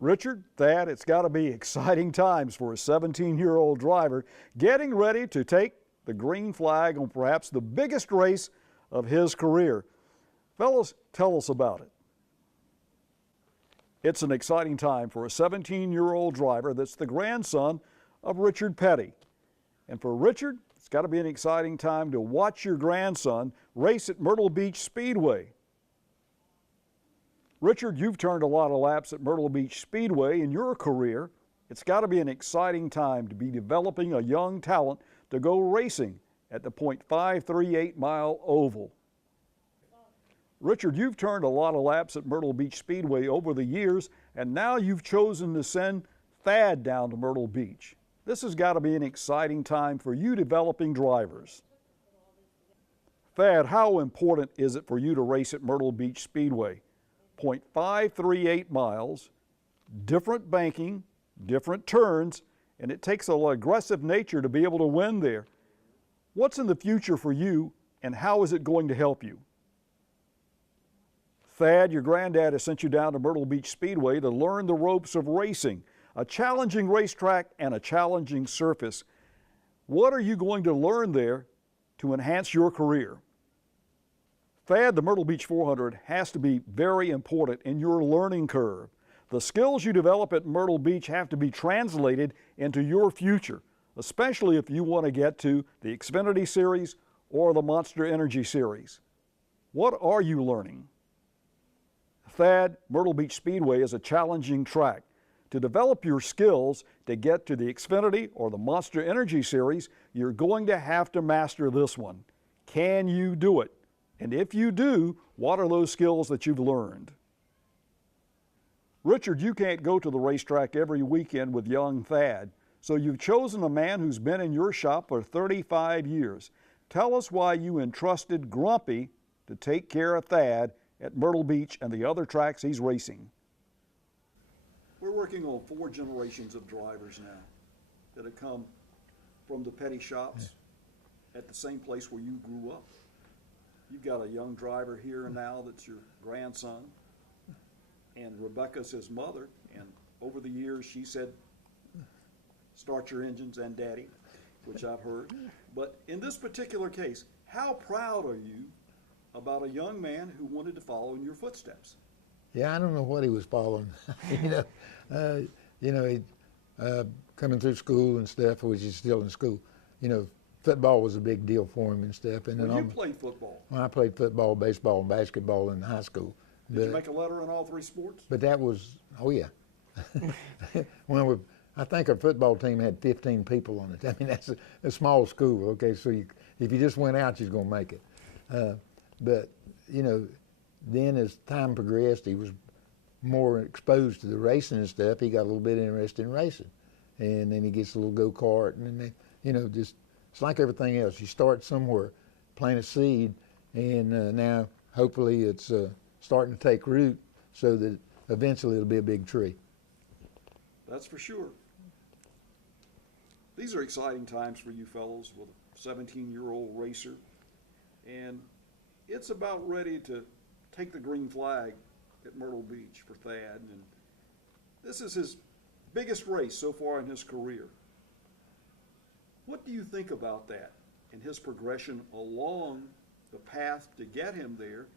Richard, Thad, it's got to be exciting times for a 17-year-old driver getting ready to take the green flag on perhaps the biggest race of his career. Fellas, tell us about it. It's an exciting time for a 17-year-old driver that's the grandson of Richard Petty. And for Richard, it's got to be an exciting time to watch your grandson race at Myrtle Beach Speedway. Richard, you've turned a lot of laps at Myrtle Beach Speedway in your career. It's got to be an exciting time to be developing a young talent to go racing at the .538 mile oval. Richard, you've turned a lot of laps at Myrtle Beach Speedway over the years, and now you've chosen to send Thad down to Myrtle Beach. This has got to be an exciting time for you developing drivers. Thad, how important is it for you to race at Myrtle Beach Speedway? .538 miles, different banking, different turns, and it takes an aggressive nature to be able to win there. What's in the future for you, and how is it going to help you? Thad, your granddad has sent you down to Myrtle Beach Speedway to learn the ropes of racing, a challenging racetrack and a challenging surface. What are you going to learn there to enhance your career? Thad, the Myrtle Beach 400 has to be very important in your learning curve. The skills you develop at Myrtle Beach have to be translated into your future, especially if you want to get to the Xfinity Series or the Monster Energy Series. What are you learning? Thad, Myrtle Beach Speedway is a challenging track. To develop your skills to get to the Xfinity or the Monster Energy Series, you're going to have to master this one. Can you do it? And if you do, what are those skills that you've learned? Richard, you can't go to the racetrack every weekend with young Thad, so you've chosen a man who's been in your shop for 35 years. Tell us why you entrusted Grumpy to take care of Thad at Myrtle Beach and the other tracks he's racing. We're working on 4 generations of drivers now that have come from the Petty shops at the same place where you grew up. You've got a young driver here now that's your grandson, and Rebecca's his mother, and over the years she said, start your engines and daddy, which I've heard. But in this particular case, how proud are you about a young man who wanted to follow in your footsteps? Yeah, I don't know what he was following. He coming through school and stuff, which he's still in school. Football was a big deal for him and stuff. And well, then you played football. Well, I played football, baseball, and basketball in high school. Did you make a letter in all 3 sports? But that was, oh yeah. I think our football team had 15 people on it. I mean, that's a small school, okay? So if you just went out, you was going to make it. But, then as time progressed, he was more exposed to the racing and stuff. He got a little bit interested in racing. And then he gets a little go-kart, and then, just, it's like everything else. You start somewhere, plant a seed, and now hopefully it's starting to take root so that eventually it'll be a big tree. That's for sure. These are exciting times for you fellows with a 17-year-old racer, and it's about ready to take the green flag at Myrtle Beach for Thad, and this is his biggest race so far in his career. What do you think about that and his progression along the path to get him there,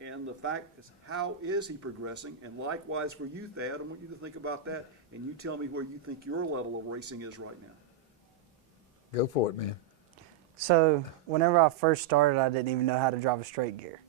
and the fact is, how is he progressing? And likewise for you, Thad, I want you to think about that, and you tell me where you think your level of racing is right now. Go for it, man. So whenever I first started, I didn't even know how to drive a straight gear.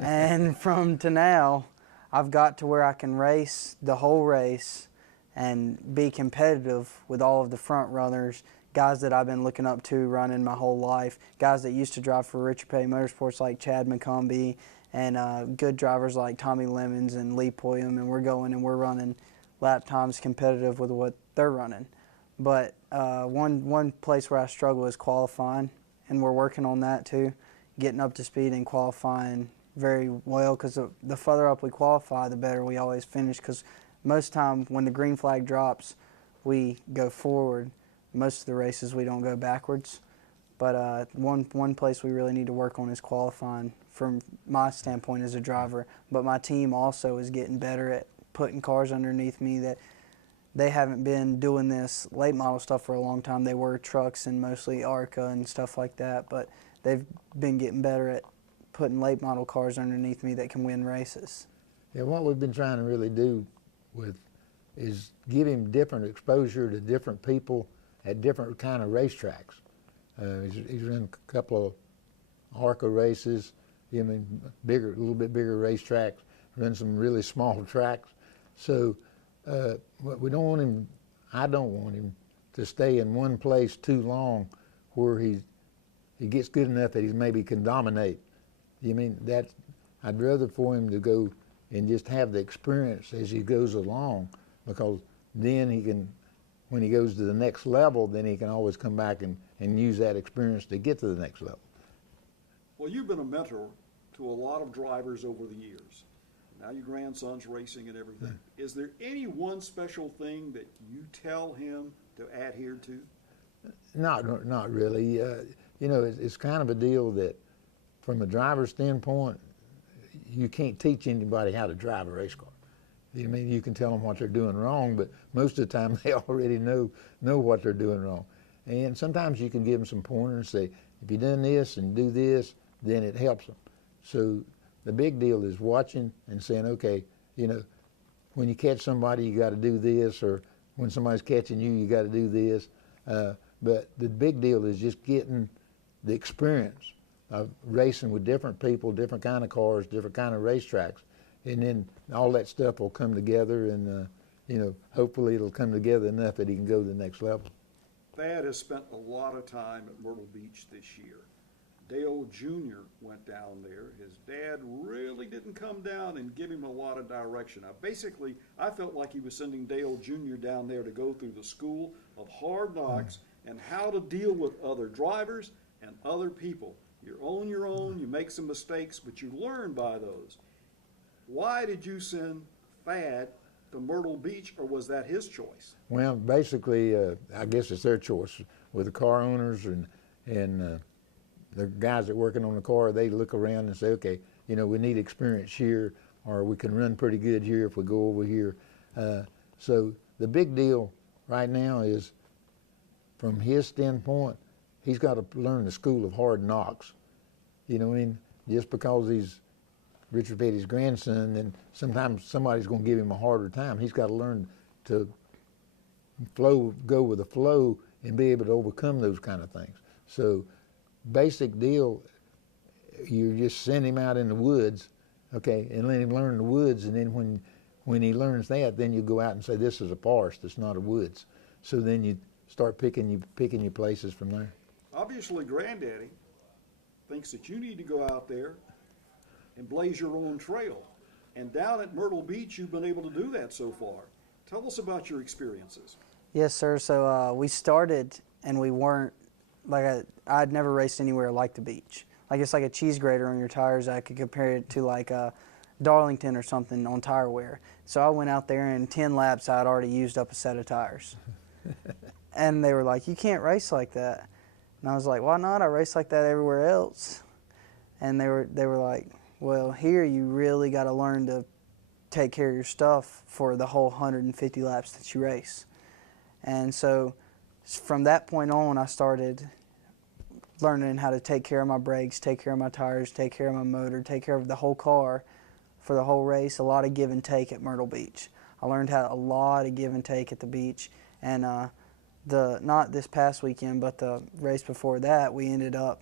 And from to now, I've got to where I can race the whole race and be competitive with all of the front runners, guys that I've been looking up to running my whole life, guys that used to drive for Richard Petty Motorsports like Chad McCombie, and good drivers like Tommy Lemons and Lee Poyam, and we're going and we're running lap times competitive with what they're running. But one place where I struggle is qualifying, and we're working on that too, getting up to speed and qualifying very well, because the further up we qualify, the better we always finish, because most time when the green flag drops, we go forward. Most of the races we don't go backwards. But one place we really need to work on is qualifying from my standpoint as a driver. But my team also is getting better at putting cars underneath me that they haven't been doing this late model stuff for a long time. They were trucks and mostly ARCA and stuff like that, but they've been getting better at putting late model cars underneath me that can win races. Yeah, what we've been trying to really do is give him different exposure to different people at different kind of racetracks. He's run a couple of ARCA races, a little bit bigger racetracks, run some really small tracks. So we don't want him, I don't want him to stay in one place too long where he gets good enough that he maybe can dominate. I'd rather for him to go and just have the experience as he goes along, because then he can, when he goes to the next level, then he can always come back and use that experience to get to the next level. Well, you've been a mentor to a lot of drivers over the years. Now your grandson's racing and everything. Is there any one special thing that you tell him to adhere to? Not really. It's kind of a deal that from a driver's standpoint, you can't teach anybody how to drive a race car. You can tell them what they're doing wrong, but most of the time they already know what they're doing wrong. And sometimes you can give them some pointers and say, if you've done this and do this, then it helps them. So the big deal is watching and saying, okay, when you catch somebody, you got to do this, or when somebody's catching you, you got to do this. But the big deal is just getting the experience of racing with different people, different kind of cars, different kind of racetracks, and then all that stuff will come together, and hopefully it'll come together enough that he can go to the next level. Thad has spent a lot of time at Myrtle Beach this year. Dale Jr. went down there. His dad really didn't come down and give him a lot of direction. Basically, I felt like he was sending Dale Jr. down there to go through the school of hard knocks and how to deal with other drivers and other people. You're on your own, you make some mistakes, but you learn by those. Why did you send Thad to Myrtle Beach, or was that his choice? Well, basically, I guess it's their choice. With the car owners and the guys that are working on the car, they look around and say, okay, we need experience here, or we can run pretty good here if we go over here. So the big deal right now is, from his standpoint, he's got to learn the school of hard knocks. Just because he's Richard Petty's grandson, and sometimes somebody's going to give him a harder time. He's got to learn to go with the flow and be able to overcome those kind of things. So basic deal, you just send him out in the woods, okay, and let him learn the woods, and then when he learns that, then you go out and say, this is a forest, it's not a woods. So then you start picking your places from there. Obviously, Granddaddy thinks that you need to go out there and blaze your own trail. And down at Myrtle Beach, you've been able to do that so far. Tell us about your experiences. Yes, sir. So we started, and we weren't, I'd never raced anywhere like the beach. It's like a cheese grater on your tires. I could compare it to like a Darlington or something on tire wear. So I went out there, and 10 laps I'd already used up a set of tires. And they were like, you can't race like that. And I was like, why not? I race like that everywhere else. And they were like, well, here you really got to learn to take care of your stuff for the whole 150 laps that you race. And so from that point on, I started learning how to take care of my brakes, take care of my tires, take care of my motor, take care of the whole car for the whole race. A lot of give and take at Myrtle Beach. I learned a lot of give and take at the beach. And not this past weekend, but the race before that, we ended up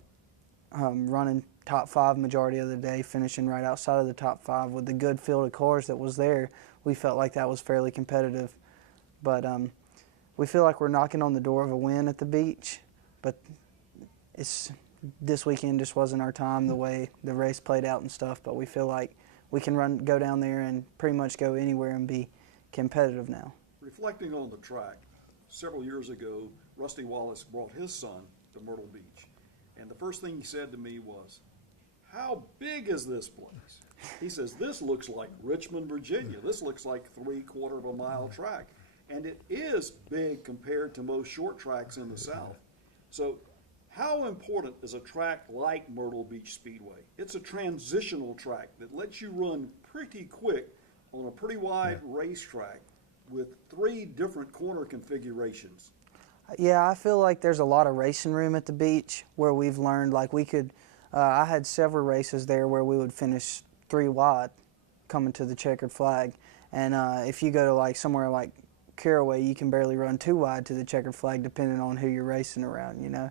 running top 5 majority of the day, finishing right outside of the top 5 with the good field of cars that was there. We felt like that was fairly competitive, but we feel like we're knocking on the door of a win at the beach. But this weekend just wasn't our time, the way the race played out and stuff. But we feel like we can go down there and pretty much go anywhere and be competitive now. Reflecting on the track, several years ago, Rusty Wallace brought his son to Myrtle Beach. And the first thing he said to me was, how big is this place? He says, this looks like Richmond, Virginia. This looks like 3/4 of a mile track. And it is big compared to most short tracks in the South. So how important is a track like Myrtle Beach Speedway? It's a transitional track that lets you run pretty quick on a pretty wide racetrack with 3 different corner configurations. Yeah, I feel like there's a lot of racing room at the beach where we've learned, like we could, I had several races there where we would finish 3 wide coming to the checkered flag. And if you go to like somewhere like Caraway, you can barely run 2 wide to the checkered flag depending on who you're racing around, you know.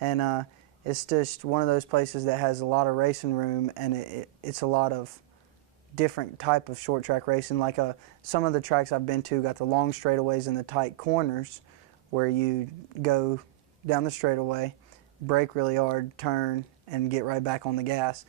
And it's just one of those places that has a lot of racing room, and it's a lot of different type of short track racing. Like some of the tracks I've been to got the long straightaways and the tight corners where you go down the straightaway, brake really hard, turn, and get right back on the gas.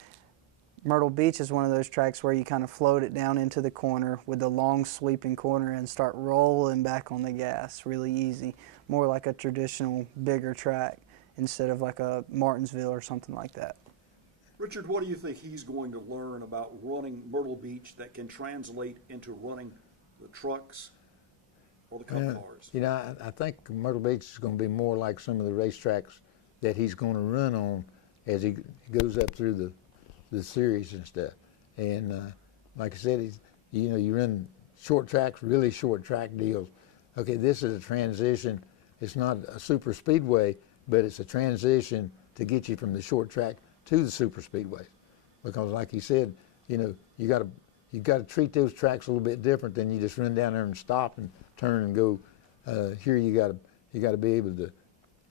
Myrtle Beach is one of those tracks where you kind of float it down into the corner with the long sweeping corner and start rolling back on the gas really easy. More like a traditional bigger track instead of like a Martinsville or something like that. Richard, what do you think he's going to learn about running Myrtle Beach that can translate into running the trucks or the cup cars? You know, I think Myrtle Beach is going to be more like some of the racetracks that he's going to run on as he goes up through the series and stuff. And like I said, you run short tracks, really short track deals. Okay, this is a transition. It's not a super speedway, but it's a transition to get you from the short track to the super speedway. Because like he said, you got to treat those tracks a little bit different than you just run down there and stop and turn and go. Here you got to be able to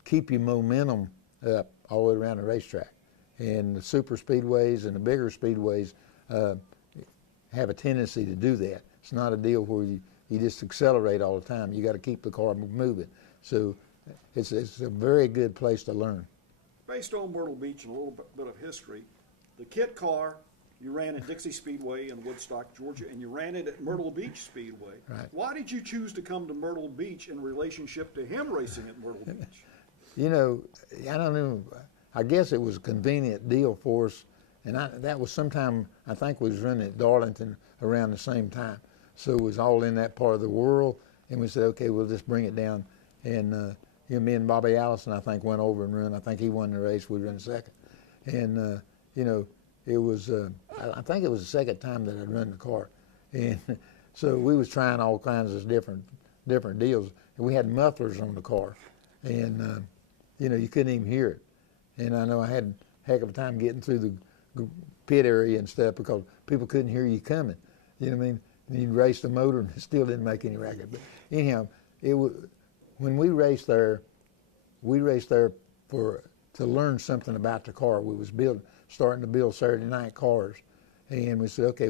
keep your momentum up all the way around the racetrack. And the super speedways and the bigger speedways have a tendency to do that. It's not a deal where you just accelerate all the time. You got to keep the car moving. So it's a very good place to learn. Based on Myrtle Beach and a little bit of history, the kit car you ran at Dixie Speedway in Woodstock, Georgia, and you ran it at Myrtle Beach Speedway. Right. Why did you choose to come to Myrtle Beach in relationship to him racing at Myrtle Beach? You know, I don't know. I guess it was a convenient deal for us, and that was sometime, I think we was running at Darlington around the same time. So it was all in that part of the world, and we said, okay, we'll just bring it down. And me and Bobby Allison, I think, went over and ran. I think he won the race. We ran second. And, it was, I think it was the second time that I'd run the car. And so we was trying all kinds of different deals. And we had mufflers on the car. And, you couldn't even hear it. And I know I had a heck of a time getting through the pit area and stuff because people couldn't hear you coming. You know what I mean? And you'd race the motor and it still didn't make any racket. But anyhow, when we raced there to learn something about the car. We was starting to build Saturday night cars, and we said, okay,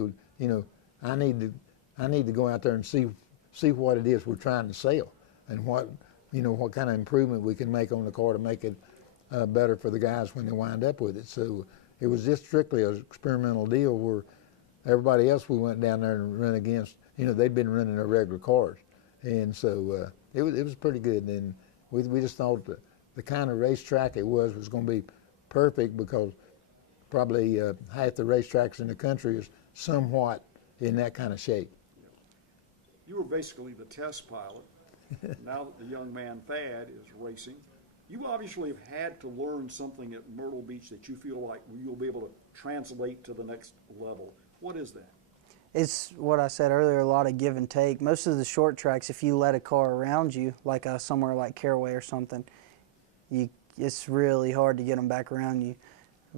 I need to go out there and see what it is we're trying to sell, and what kind of improvement we can make on the car to make it better for the guys when they wind up with it. So it was just strictly an experimental deal where everybody else we went down there and run against, they'd been running their regular cars, and so it was pretty good. And we just thought that the kind of racetrack it was going to be perfect because probably half the racetracks in the country is somewhat in that kind of shape. You were basically the test pilot. Now that the young man Thad is racing, you obviously have had to learn something at Myrtle Beach that you feel like you'll be able to translate to the next level. What is that? It's what I said earlier, a lot of give and take. Most of the short tracks, if you let a car around you, like somewhere like Caraway or something, it's really hard to get them back around you,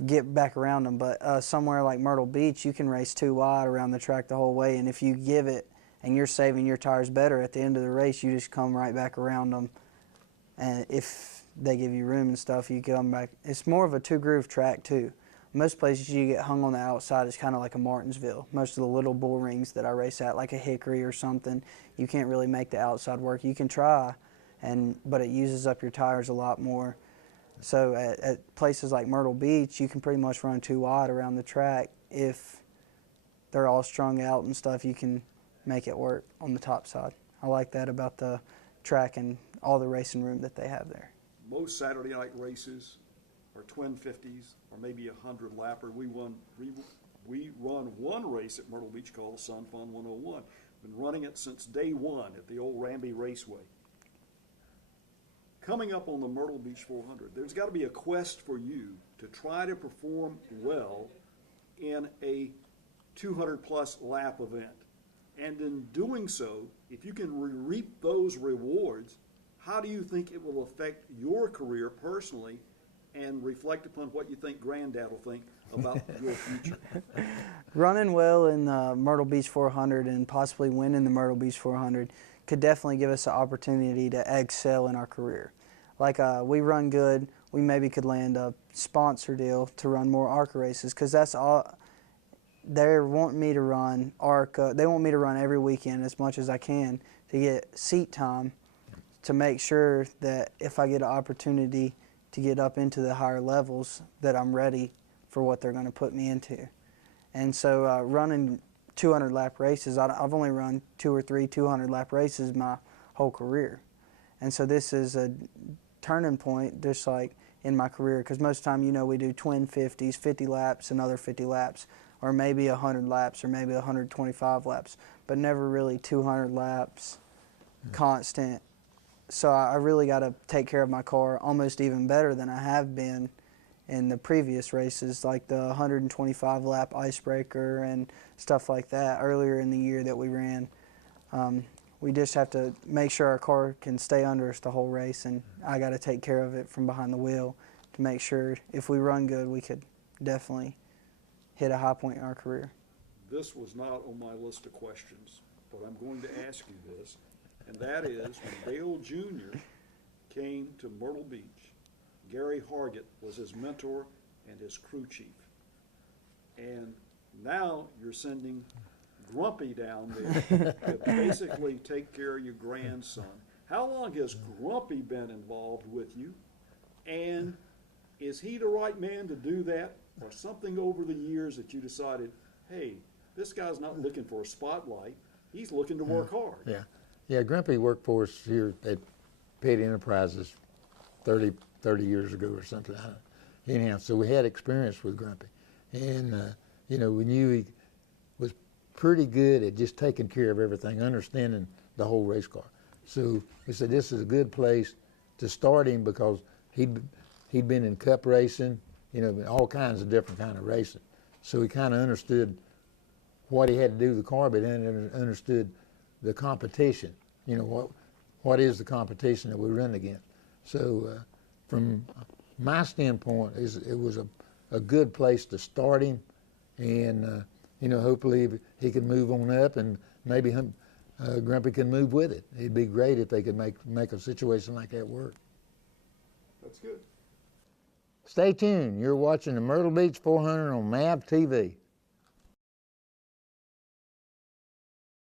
get back around them. But somewhere like Myrtle Beach, you can race 2 wide around the track the whole way, and if you give it and you're saving your tires better at the end of the race, you just come right back around them. And if they give you room and stuff, you come back. It's more of a 2-groove track too. Most places you get hung on the outside is kind of like a Martinsville. Most of the little bull rings that I race at, like a Hickory or something, you can't really make the outside work. You can try, but it uses up your tires a lot more. So at places like Myrtle Beach, you can pretty much run 2 wide around the track. If they're all strung out and stuff, you can make it work on the top side. I like that about the track and all the racing room that they have there. Most Saturday night races are twin 50s or maybe 100 lapper. We run one race at Myrtle Beach called the Sun Fun 101. Been running it since day one at the old Ramby Raceway. Coming up on the Myrtle Beach 400, there's got to be a quest for you to try to perform well in a 200-plus lap event. And in doing so, if you can reap those rewards, how do you think it will affect your career personally and reflect upon what you think Granddad will think about your future? Running well in the Myrtle Beach 400 and possibly winning the Myrtle Beach 400 could definitely give us an opportunity to excel in our career. Like we run good, we maybe could land a sponsor deal to run more ARCA races, because that's all. They want me to run ARCA. They want me to run every weekend as much as I can to get seat time, to make sure that if I get an opportunity to get up into the higher levels, that I'm ready for what they're going to put me into. And so running 200 lap races, I've only run 2 or 3 200 lap races my whole career. And so this is a turning point, just like in my career, because most of the time, you know, we do twin 50s, 50 laps, another 50 laps, or maybe 100 laps, or maybe 125 laps, but never really 200 laps constant. So I really got to take care of my car almost even better than I have been in the previous races, like the 125 lap icebreaker and stuff like that earlier in the year that we ran. We just have to make sure our car can stay under us the whole race, and I got to take care of it from behind the wheel to make sure if we run good, we could definitely hit a high point in our career. This was not on my list of questions, but I'm going to ask you this, and that is, when Dale Jr. came to Myrtle Beach, Gary Hargett was his mentor and his crew chief. And now you're sending Grumpy down there to basically take care of your grandson. How long has Grumpy been involved with you? And is he the right man to do that, or something over the years that you decided, hey, this guy's not looking for a spotlight, he's looking to work hard? Yeah, Grumpy worked for us here at Petty Enterprises 30 years ago or something. Anyhow, so we had experience with Grumpy. And, you know, we knew he was pretty good at just taking care of everything, understanding the whole race car. So we said this is a good place to start him, because he'd been in cup racing, you know, all kinds of different kind of racing. So he kind of understood what he had to do with the car, but then understood the competition. You know, what is the competition that we run against. So from my standpoint, it was a good place to start him, and you know, hopefully he can move on up, and maybe Grumpy can move with it. It'd be great if they could make a situation like that work. That's good. Stay tuned. You're watching the Myrtle Beach 400 on MAV TV.